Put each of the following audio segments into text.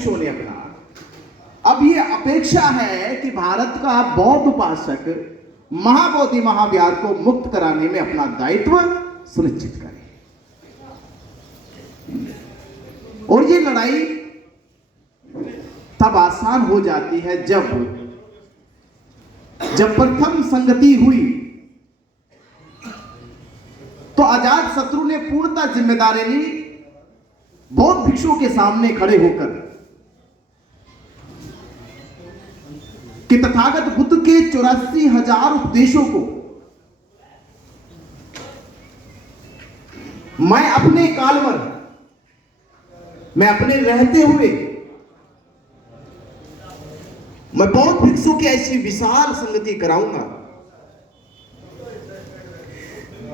भिक्षुओं ने अपना। अब ये अपेक्षा है कि भारत का बौद्ध उपासक महाबोधि महाविहार को मुक्त कराने में अपना दायित्व सुनिश्चित करे। और ये लड़ाई तब आसान हो जाती है जब प्रथम संगति हुई तो अजात शत्रु ने पूर्णतः जिम्मेदारी ली बौद्ध भिक्षुओं के सामने खड़े होकर कि तथागत बुद्ध के 84,000 उपदेशों को मैं अपने कालवर, मैं अपने रहते हुए मैं बौद्ध भिक्षुओं की ऐसी विशाल संगति कराऊंगा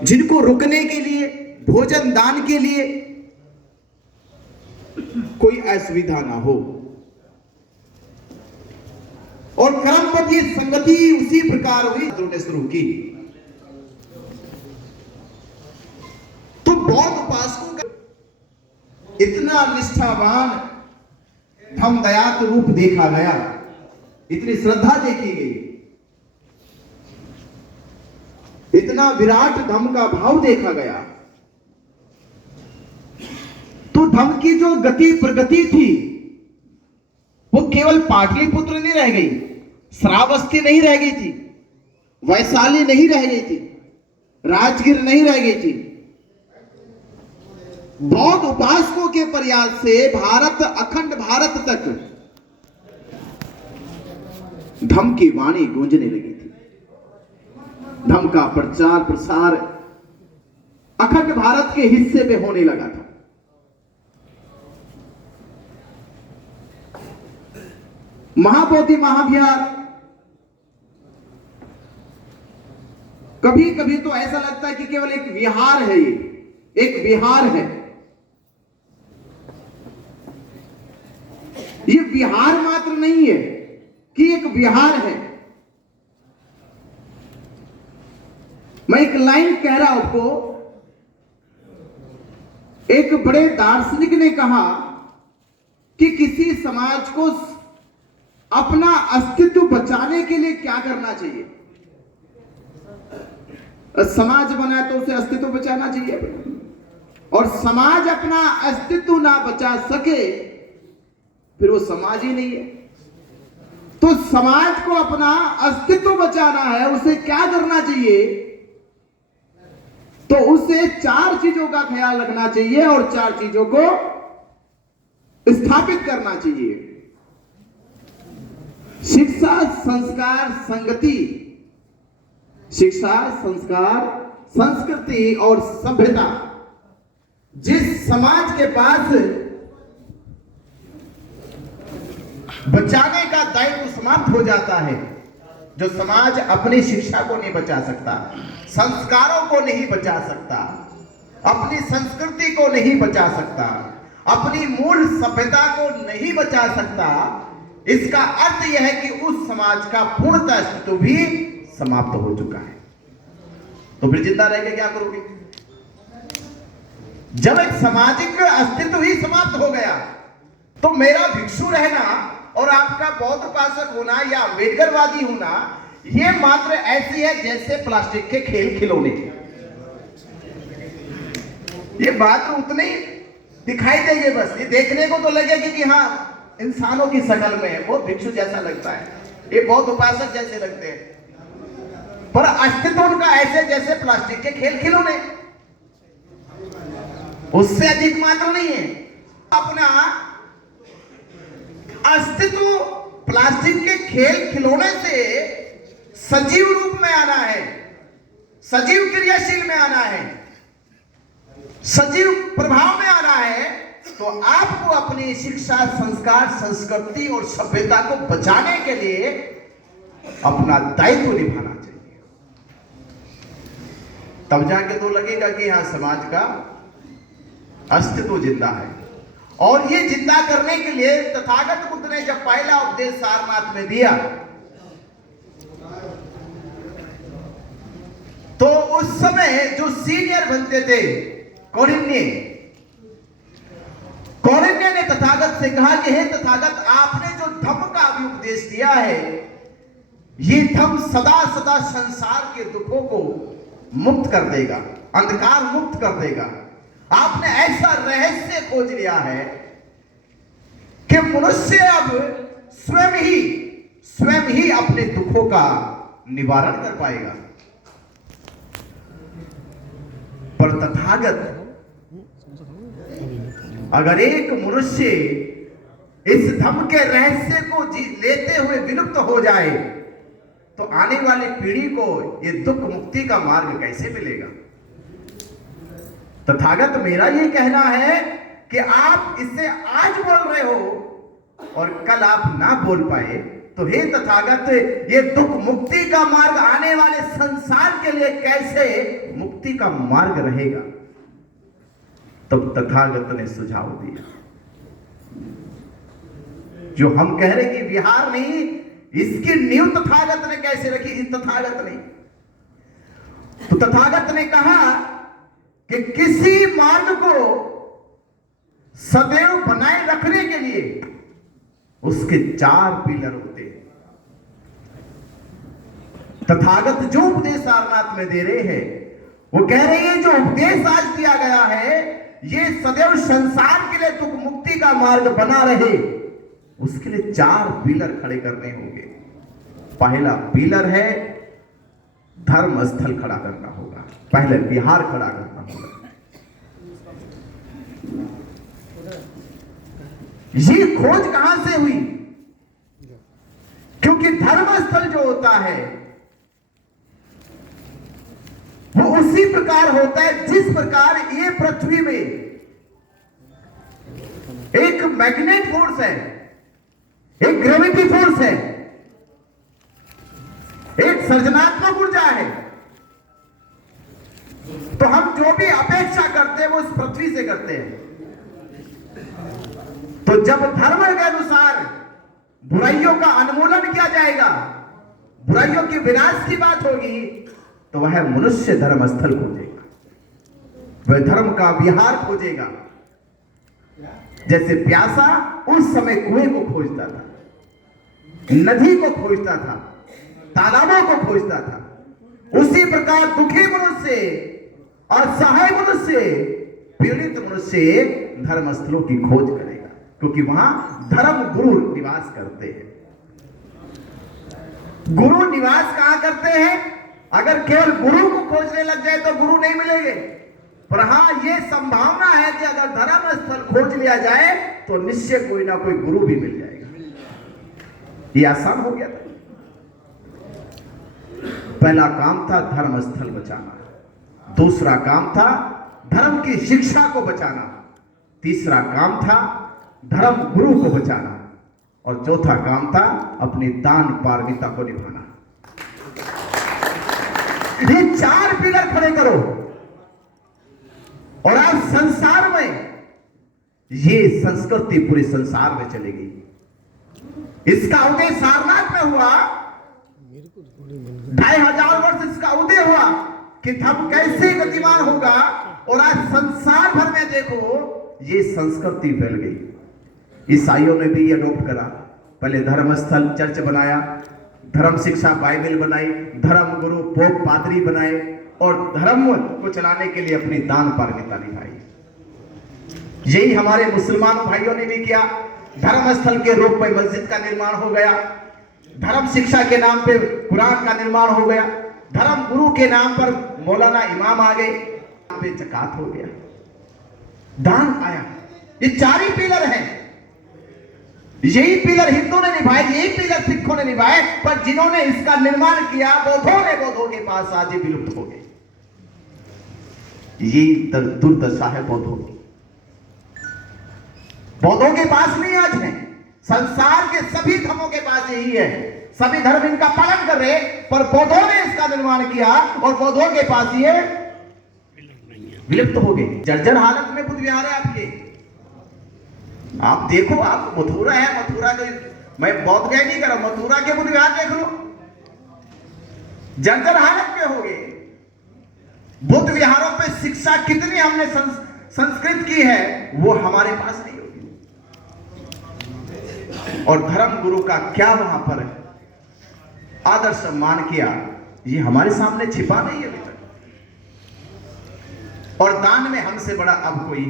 जिनको रुकने के लिए, भोजन दान के लिए कोई असुविधा ना हो। और क्रमबद्ध ये संगति उसी प्रकार हुई उन्होंने शुरू की। तो बौद्ध उपासकों का इतना निष्ठावान धम्मदयात रूप देखा गया, इतनी श्रद्धा देखी गई, इतना विराट धम्म का भाव देखा गया। तो धम्म की जो गति प्रगति थी वो केवल पाटलिपुत्र नहीं रह गई, श्रावस्ती नहीं रह गई थी, वैशाली नहीं रह गई थी, राजगीर नहीं रह गई थी। बौद्ध उपासकों के प्रयास से भारत, अखंड भारत तक धम्म की वाणी गूंजने लगी थी। धम्म का प्रचार प्रसार अखंड भारत के हिस्से में होने लगा था। महाबोधि महाविहार कभी कभी तो ऐसा लगता है कि केवल एक विहार है, ये एक विहार है। ये विहार मात्र नहीं है कि एक विहार है। मैं एक लाइन कह रहा हूं आपको, एक बड़े दार्शनिक ने कहा कि किसी समाज को अपना अस्तित्व बचाने के लिए क्या करना चाहिए। समाज बना तो उसे अस्तित्व बचाना चाहिए, और समाज अपना अस्तित्व ना बचा सके फिर वो समाज ही नहीं है। तो समाज को अपना अस्तित्व बचाना है, उसे क्या करना चाहिए? तो उसे 4 चीजों का ख्याल रखना चाहिए और 4 चीजों को स्थापित करना चाहिए। शिक्षा, संस्कार, संगति, शिक्षा, संस्कार, संस्कृति और सभ्यता। जिस समाज के पास बचाने का दायित्व समाप्त हो जाता है, जो समाज अपनी शिक्षा को नहीं बचा सकता, संस्कारों को नहीं बचा सकता, अपनी संस्कृति को नहीं बचा सकता, अपनी मूल सभ्यता को नहीं बचा सकता, इसका अर्थ यह है कि उस समाज का पूर्णतः अस्तित्व भी समाप्त हो चुका है। तो फिर जिंदा रह के क्या करोगे? जब एक सामाजिक अस्तित्व ही समाप्त हो गया तो मेरा भिक्षु रहना और आपका बौद्ध उपासक होना या अम्बेडकरवादी होना ये मात्र ऐसी है जैसे प्लास्टिक के खेल खिलौने। ये बात तो उतने ही दिखाई देंगे, बस ये देखने को तो लगेगी कि हाँ इंसानों की शक्ल में है, वो भिक्षु जैसा लगता है, ये बौद्ध उपासक जैसे लगते हैं, पर अस्तित्व उनका ऐसे जैसे प्लास्टिक के खेल खिलौने, उससे अधिक मात्र नहीं है। अपना अस्तित्व प्लास्टिक के खेल खिलौने से सजीव रूप में आना है, सजीव क्रियाशील में आना है, सजीव प्रभाव में आना है, तो आपको अपनी शिक्षा, संस्कार, संस्कृति और सभ्यता को बचाने के लिए अपना दायित्व निभाना चाहिए। तब जाके तो लगेगा कि यहां समाज का अस्तित्व जिंदा है। और ये जिंदा करने के लिए तथागत बुद्ध ने जब पहला उपदेश सारनाथ में दिया तो उस समय जो सीनियर बनते थे, कौंडिन्य ने तथागत से कहा कि हे तथागत, आपने जो धम्म का अभी उपदेश दिया है, ये धम्म सदा सदा संसार के दुखों को मुक्त कर देगा, अंधकार मुक्त कर देगा। आपने ऐसा रहस्य खोज लिया है कि मनुष्य अब स्वयं ही अपने दुखों का निवारण कर पाएगा। पर तथागत, अगर एक मनुष्य इस धम्म के रहस्य को लेते हुए विलुप्त हो जाए तो आने वाली पीढ़ी को ये दुख मुक्ति का मार्ग कैसे मिलेगा? तथागत, मेरा ये कहना है कि आप इसे आज बोल रहे हो और कल आप ना बोल पाए, तो हे तथागत, ये दुख मुक्ति का मार्ग आने वाले संसार के लिए कैसे मुक्ति का मार्ग रहेगा? तब तथागत ने सुझाव दिया, जो हम कह रहे कि विहार नहीं, इसकी नींव तथागत ने कैसे रखी? इस तथागत ने तो तथागत ने कहा कि किसी मार्ग को सदैव बनाए रखने के लिए उसके 4 पिलर होते हैं। तथागत जो उपदेश सारनाथ में दे रहे हैं, वो कह रहे हैं जो उपदेश आज दिया गया है, ये सदैव संसार के लिए दुख मुक्ति का मार्ग बना रहे, उसके लिए 4 पिलर खड़े करने होंगे। पहला पिलर है धर्म स्थल खड़ा करना होगा, पहले विहार खड़ा करना होगा। ये खोज कहां से हुई? क्योंकि धर्म स्थल जो होता है वो उसी प्रकार होता है जिस प्रकार ये पृथ्वी में एक मैग्नेट फोर्स है, एक ग्रेविटी फोर्स है, एक सृजनात्मक ऊर्जा है। तो हम जो भी अपेक्षा करते हैं वो इस पृथ्वी से करते हैं। तो जब धर्म के अनुसार बुराइयों का उन्मूलन किया जाएगा, बुराइयों के विनाश की बात होगी, तो वह मनुष्य धर्म स्थल खोजेगा, वह धर्म का विहार खोजेगा। जैसे प्यासा उस समय कुएं को खोजता था, नदी को खोजता था, तालाबों को खोजता था, उसी प्रकार दुखी मनुष्य और सहाय मनुष्य, पीड़ित मनुष्य धर्मस्थलों की खोज करेगा, क्योंकि वहां धर्म गुरु निवास करते हैं। गुरु निवास कहां करते हैं? अगर केवल गुरु को खोजने लग जाए तो गुरु नहीं मिलेंगे, पर हां यह संभावना है कि अगर धर्म स्थल खोज लिया जाए तो निश्चय कोई ना कोई गुरु भी मिल जाएगा। यह आसान हो गया था। पहला काम था धर्म स्थल बचाना, दूसरा काम था धर्म की शिक्षा को बचाना, तीसरा काम था धर्म गुरु को बचाना, और चौथा काम था अपनी दान पारमिता को निभाना। ये 4 पिलर खड़े करो और आज संसार में ये संस्कृति पूरे संसार में चलेगी। इसका उदय सारनाथ में हुआ, 2500 वर्ष इसका उदय हुआ कि धर्म कैसे गतिमान होगा, और आज संसार भर में देखो ये संस्कृति फैल गई। ईसाइयों ने भी ये अडॉप्ट करा, पहले धर्मस्थल चर्च बनाया, धर्म शिक्षा बाइबल बनाई, धर्म गुरु पोप पादरी बनाए, और धर्म को चलाने के लिए अपनी दान पारमिता निभाई। यही हमारे मुसलमान भाइयों ने भी किया। धर्मस्थल के रूप में मस्जिद का निर्माण हो गया, धर्म शिक्षा के नाम पे कुरान का निर्माण हो गया, धर्म गुरु के नाम पर मौलाना इमाम आ गए, पे ज़कात हो गया, दान आया। ये 4 ही पिलर हैं। यही पिलर हिंदुओं ने निभाए, यही पिलर सिखों ने निभाए, पर जिन्होंने इसका निर्माण किया बौद्धों के पास आज ये विलुप्त हो गए। ये दुर्दशा है बौद्धों की। बौद्धों के पास नहीं आज है, संसार के सभी धर्मों के पास यही है। सभी धर्म इनका पालन कर रहे, पर बौद्धों ने इसका निर्माण किया और बौद्धों के पास ये विलुप्त हो गए। जर्जर हालत में बुद्ध विहार है आपके। आप देखो, आप मथुरा है, मथुरा के मैं बौद्ध गए नहीं कर रहा, मथुरा के बुद्ध विहार देख लो, जर्जर हालत में हो गए। बुद्ध विहारों पे शिक्षा कितनी हमने संस्कृत की है, वो हमारे पास नहीं होगी। और धर्म गुरु का क्या वहां पर आदर सम्मान किया, ये हमारे सामने छिपा नहीं है अभी तक। और दान में हमसे बड़ा अब कोई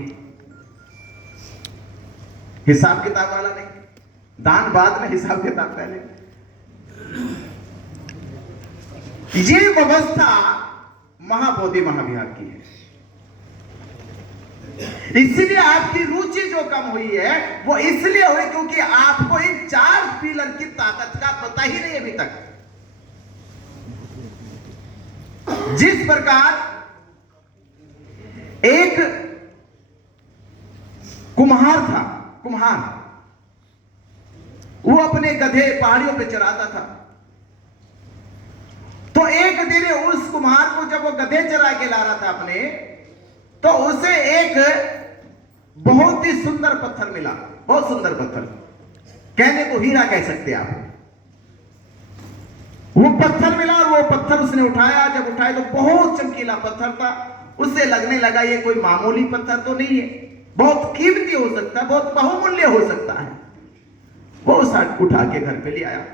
हिसाब किताब वाला नहीं, दान बाद में, हिसाब किताब पहले। ये व्यवस्था महाबोधि महाविहार की है। इसलिए आपकी रुचि जो कम हुई है वो इसलिए हुई क्योंकि आपको इन 4 पिलर की ताकत का पता ही नहीं अभी तक। जिस प्रकार एक कुम्हार था, कुम्हार, वो अपने गधे पहाड़ियों पे चराता था। तो एक दिन उस कुम्हार को जब वो गधे चरा के ला रहा था अपने, तो उसे एक बहुत ही सुंदर पत्थर मिला, बहुत सुंदर पत्थर, कहने को हीरा कह सकते हैं आप। वो पत्थर मिला और वो पत्थर उसने उठाया। जब उठाया तो बहुत चमकीला पत्थर था। उससे लगने लगा ये कोई मामूली पत्थर तो नहीं है, बहुत कीमती हो सकता है, बहुत बहुमूल्य हो सकता है। वो उसे उठा के घर पे ले आया।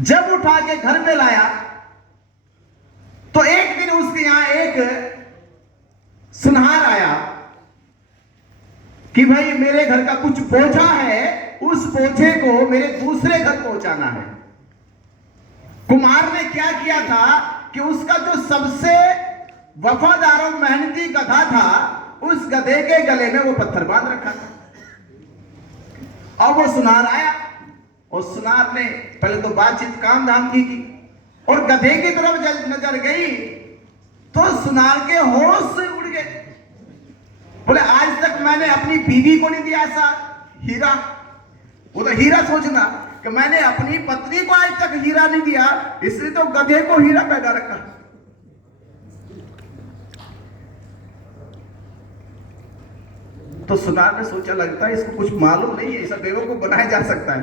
जब उठा के घर में लाया तो एक दिन उसके यहां एक सुनहार आया कि भाई मेरे घर का कुछ बोझा है, उस बोझे को मेरे दूसरे घर पहुंचाना है। कुमार ने क्या किया था कि उसका जो सबसे वफादार और मेहनती गधा था, उस गधे के गले में वो पत्थर बांध रखा था। अब वो सुनार आया और सुनार ने पहले तो बातचीत काम धाम की और गधे की तरफ नजर गई तो सुनार के होश से उड़ गए। बोले आज तक मैंने अपनी बीवी को नहीं दिया ऐसा हीरा। वो तो हीरा सोचना कि मैंने अपनी पत्नी को आज तक हीरा नहीं दिया, इसलिए तो गधे को हीरा पैदा रखा। तो सुनार ने सोचा लगता है इसको कुछ मालूम नहीं है, ऐसा बेवकूफ बनाया जा सकता है।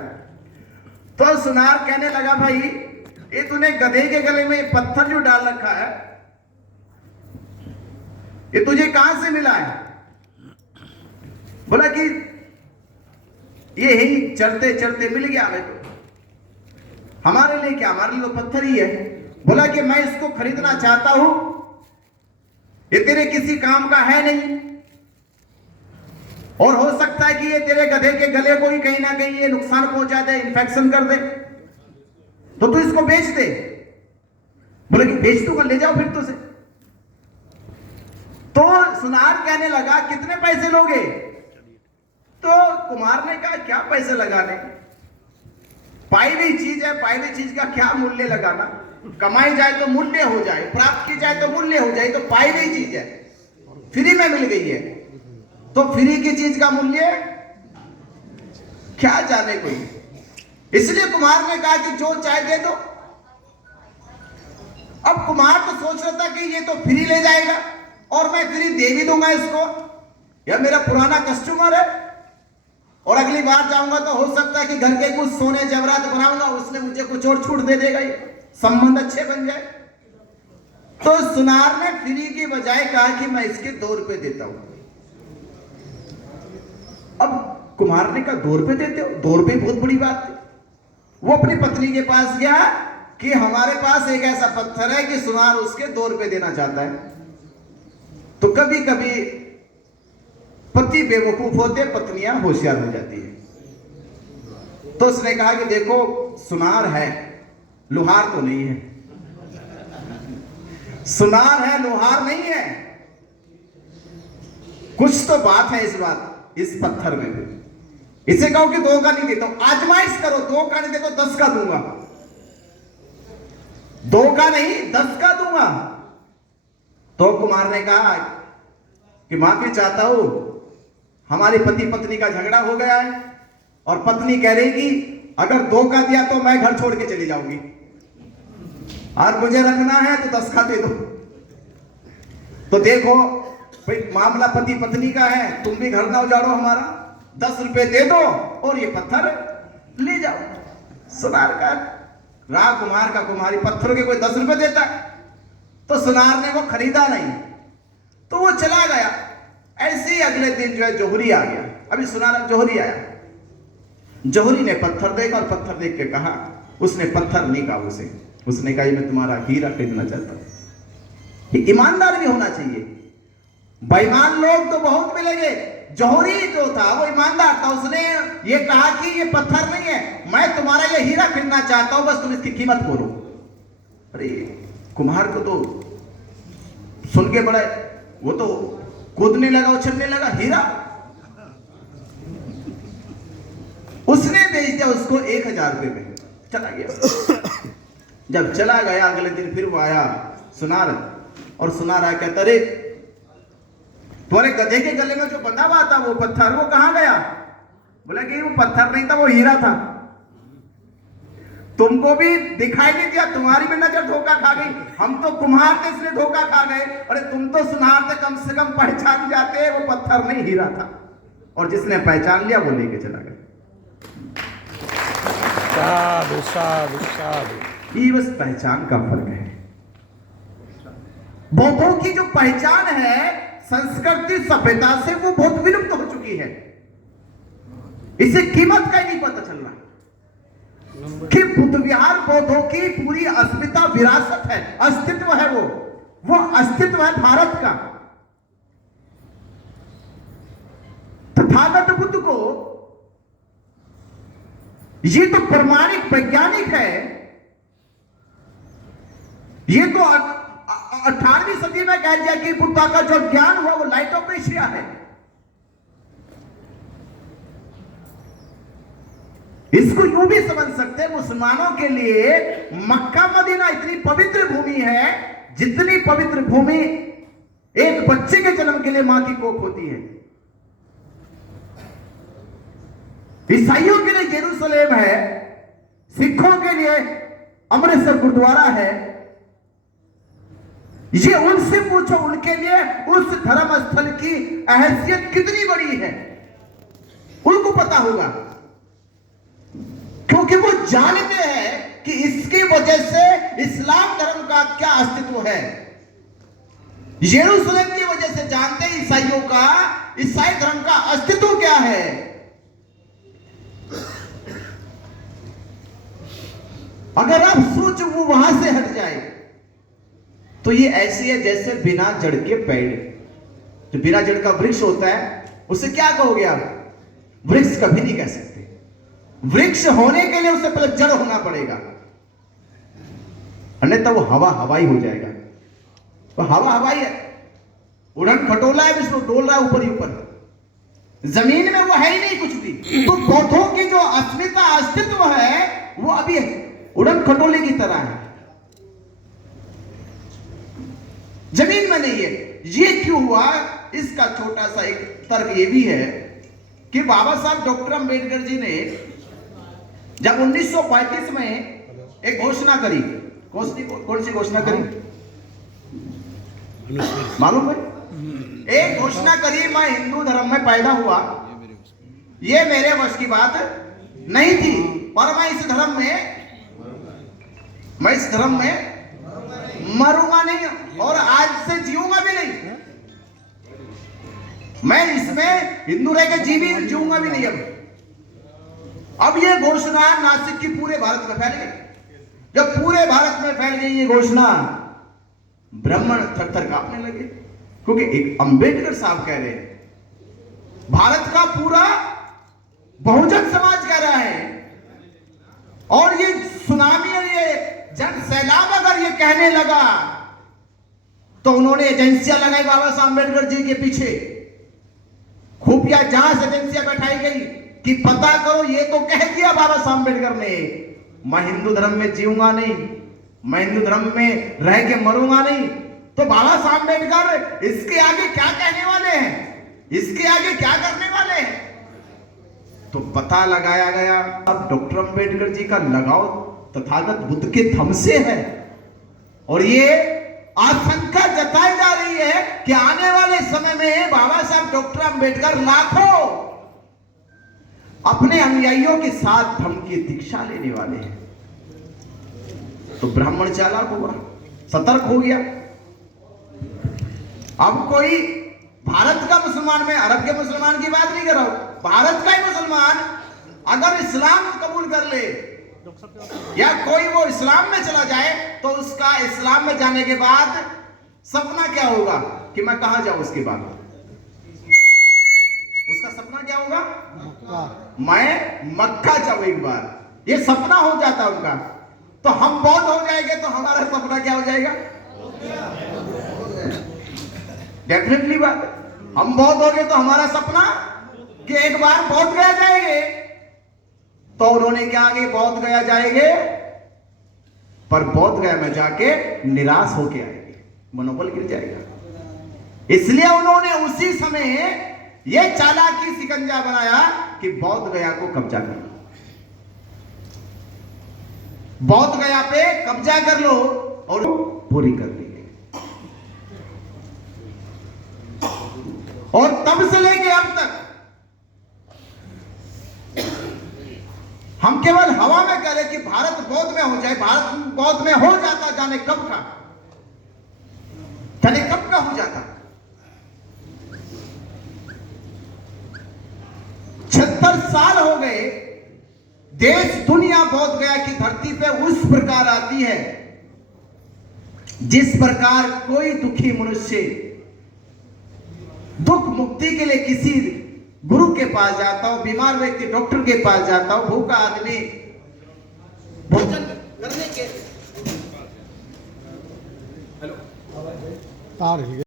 तो सुनार कहने लगा भाई ये तूने गधे के गले में पत्थर जो डाल रखा है ये तुझे कहां से मिला है? बोला कि ये ही चढ़ते चढ़ते मिल गया हमें। तो हमारे लिए क्या, हमारे लिए तो पत्थर ही है। बोला कि मैं इसको खरीदना चाहता हूं, ये तेरे किसी काम का है नहीं और हो सकता है कि ये तेरे गधे के गले को ही कहीं ना कहीं ये नुकसान पहुंचा दे, इन्फेक्शन कर दे, तो तू इसको बेच दे। बोले कि बेच दूंगा, ले जाओ फिर तो से। तो सुनार कहने लगा कितने पैसे लोगे? तो कुमार ने कहा क्या पैसे लगाने, पाई हुई चीज है, पाई हुई चीज का क्या मूल्य लगाना, कमाई जाए तो मूल्य हो जाए, प्राप्त की जाए तो मूल्य हो जाए, तो पाई हुई चीज है, फ्री में मिल गई है, तो फ्री की चीज का मूल्य क्या जाने कोई। इसलिए कुमार ने कहा कि जो चाहे दे दो। अब कुमार तो सोच रहा था कि ये तो फ्री ले जाएगा और मैं फ्री दे भी दूंगा इसको, यह मेरा पुराना कस्टमर है और अगली बार जाऊंगा तो हो सकता है कि घर के कुछ सोने जवरात बनाऊंगा, उसने मुझे कुछ और छूट दे देगा, संबंध अच्छे बन जाए। तो सुनार ने फ्री की बजाय कहा कि मैं इसके 2 रुपए देता हूं। अब कुमार ने कहा 2 रुपए देते हो? 2 रुपए बहुत बड़ी बात थी। वो अपनी पत्नी के पास गया कि हमारे पास एक ऐसा पत्थर है कि सुनार उसके 2 रुपए देना चाहता है। तो कभी कभी पति बेवकूफ होते, पत्नियां होशियार हो जाती है। तो उसने कहा कि देखो सुनार है, लोहार तो नहीं है, सुनार है लोहार नहीं है, कुछ तो बात है इस पत्थर में। इसे कहो कि 2 का नहीं देता, आजमाइश करो, 2 का नहीं देता 10 का दूंगा, 2 का नहीं 10 का दूंगा। तो कुमार ने कहा कि माफी चाहता हूं, हमारी पति पत्नी का झगड़ा हो गया है और पत्नी कह रही कि अगर 2 का दिया तो मैं घर छोड़ के चली जाऊंगी और मुझे रखना है तो 10 का दे दो। तो देखो भाई मामला पति पत्नी का है, तुम भी घर ना उजाड़ो हमारा, 10 रुपए दे दो और ये पत्थर ले जाओ। सुनार का राह कुमार का, कुमारी पत्थरों के कोई 10 रुपए देता है? तो सुनार ने वो खरीदा नहीं, तो वो चला गया। ऐसे ही अगले दिन जो है जोहरी आ गया। अभी सुनार जोहरी आया जौहरी ने पत्थर देखा और पत्थर देख के कहा, उसने पत्थर नहीं कहा उसे, उसने कहा मैं तुम्हारा हीरा खरीदना चाहता हूं। ये ईमानदार भी होना चाहिए। बेईमान लोग तो बहुत मिलेंगे, जौहरी जो था वो ईमानदार था। उसने ये कहा कि ये पत्थर नहीं है, मैं तुम्हारा ये हीरा खरीदना चाहता हूं, बस तुम इसकी कीमत बोलो। अरे कुम्हार को तो सुन के बड़ा, वो तो कूदने लगा, उछलने लगा, हीरा। उसने बेच दिया उसको 1000 रुपए में, चला गया। जब चला गया अगले दिन फिर वो आया सुनार, और सुनार आया कहता, अरे तुम्हारे गधे के गले में जो बंधा हुआ था वो पत्थर, वो कहां गया? बोला कि वो पत्थर नहीं था, वो हीरा था। तुमको भी दिखाई नहीं दिया, तुम्हारी भी नजर धोखा खा गई। हम तो कुम्हार थे इसलिए धोखा खा गए, अरे तुम तो सुनार थे, कम से कम पहचान जाते वो पत्थर नहीं हीरा था। और जिसने पहचान लिया वो लेके चला गया। साधु साधु साधु। ये बस पहचान का फर्क है। बौद्धों की जो पहचान है संस्कृति सभ्यता से, वो बहुत विलुप्त हो चुकी है। इसे कीमत का ही नहीं पता चल रहा कि बुद्ध विहार बौद्धों की पूरी अस्मिता, विरासत है, अस्तित्व है। वो अस्तित्व है भारत का। तथागत बुद्ध को ये तो प्रमाणिक वैज्ञानिक है, ये तो 18वीं सदी में कह दिया कि बुद्ध का जो ज्ञान हुआ वो लाइट ऑफ एशिया है। इसको यूं भी समझ सकते हैं, मुसलमानों के लिए मक्का मदीना इतनी पवित्र भूमि है जितनी पवित्र भूमि एक बच्चे के जन्म के लिए मां की कोख होती है। ईसाइयों के लिए जेरूसलेम है, सिखों के लिए अमृतसर गुरुद्वारा है। ये उनसे पूछो, उनके लिए उस धर्म स्थल की अहमियत कितनी बड़ी है, उनको पता होगा। क्योंकि वो जानते हैं कि इसकी वजह से इस्लाम धर्म का क्या अस्तित्व है। यरूशलेम की वजह से जानते हैं ईसाइयों का, ईसाई धर्म का अस्तित्व क्या है। अगर आप सोच वो वहां से हट जाए तो ये ऐसी है जैसे बिना जड़ के पेड़। जो बिना जड़ का वृक्ष होता है उसे क्या कहोगे आप? वृक्ष कभी नहीं कह सकते। वृक्ष होने के लिए उसे पहले जड़ होना पड़ेगा, अन्यथा वो हवा हवाई हो जाएगा। तो हवा हवाई है, उड़न खटोला है, विष्णु डोल रहा है ऊपर ही ऊपर, जमीन में वो है ही नहीं कुछ भी। तो पौधों की जो अस्मिता, अस्तित्व है वो अभी उड़न खटोले की तरह है, जमीन में नहीं है। ये क्यों हुआ? इसका छोटा सा एक तर्क ये भी है कि बाबा साहब डॉक्टर अंबेडकर जी ने जब 1935 में एक घोषणा करी, कौन सी घोषणा करी मालूम है? एक घोषणा करी, मैं हिंदू धर्म में पैदा हुआ, ये मेरे वश की बात नहीं थी, पर मैं इस धर्म में मरूंगा नहीं और आज से जीऊंगा भी नहीं। मैं इसमें हिंदू रह के जीऊंगा भी नहीं। अब ये घोषणा नासिक की पूरे भारत में फैल गई। जब पूरे भारत में फैल गई ये घोषणा, ब्राह्मण थर-थर कांपने लगे, क्योंकि एक अंबेडकर साहब कह रहे हैं, भारत का पूरा बहुजन समाज कह रहा है, और ये सुनामी और ये जन सैलाब अगर ये कहने लगा तो उन्होंने एजेंसियां लगाई बाबा साहब अंबेडकर जी के पीछे, खुफिया जांच एजेंसियां बैठाई गई कि पता करो, ये तो कह दिया बाबा साहब अंबेडकर ने, मैं हिंदू धर्म में जीऊंगा नहीं, मैं हिंदू धर्म में रह के मरूंगा नहीं। तो बाबा साहब अंबेडकर इसके आगे क्या कहने वाले हैं, इसके आगे क्या करने वाले हैं? तो पता लगाया गया। अब डॉक्टर अंबेडकर जी का लगाव तथागत बुद्ध के थंब से है, और ये आशंका जताई जा रही है कि आने वाले समय में बाबा साहब डॉक्टर अंबेडकर लाखों अपने अनुयायियों के साथ धम्म की दीक्षा लेने वाले हैं। तो ब्राह्मण चालाक हुआ, सतर्क हो गया। अब कोई भारत का मुसलमान, में अरब के मुसलमान की बात नहीं कर रहा हूं, भारत का ही मुसलमान अगर इस्लाम कबूल कर ले या कोई वो इस्लाम में चला जाए तो उसका इस्लाम में जाने के बाद सपना क्या होगा कि मैं कहां जाऊं, उसके बाद उसका सपना क्या होगा, मैं मक्का जाऊं एक बार, ये सपना हो जाता उनका। तो हम बौद्ध हो जाएंगे तो हमारा सपना क्या हो जाएगा, डेफिनेटली बात है। हम बौद्ध हो गए तो हमारा सपना कि एक बार बौद्ध गया जाएंगे। तो उन्होंने क्या आगे बौद्ध गया जाएंगे, पर बौद्ध गया में जाके निराश होके आएंगे, मनोबल गिर जाएगा। इसलिए उन्होंने उसी समय यह चालाकी शिकंजा बनाया कि बौद्ध गया को कब्जा कर लो, बौद्ध गया पे कब्जा कर लो और पूरी कर दी। और तब से लेके अब तक हम केवल हवा में कह रहे कि भारत बौद्ध में हो जाए, भारत बौद्ध में हो जाता, जाने कब का, जाने कब का हो जाता। 76 साल हो गए, देश दुनिया बौद्ध गया की धरती पे उस प्रकार आती है जिस प्रकार कोई दुखी मनुष्य दुख मुक्ति के लिए किसी गुरु के पास जाता हो, बीमार व्यक्ति डॉक्टर के पास जाता हो, भूखा आदमी भोजन करने के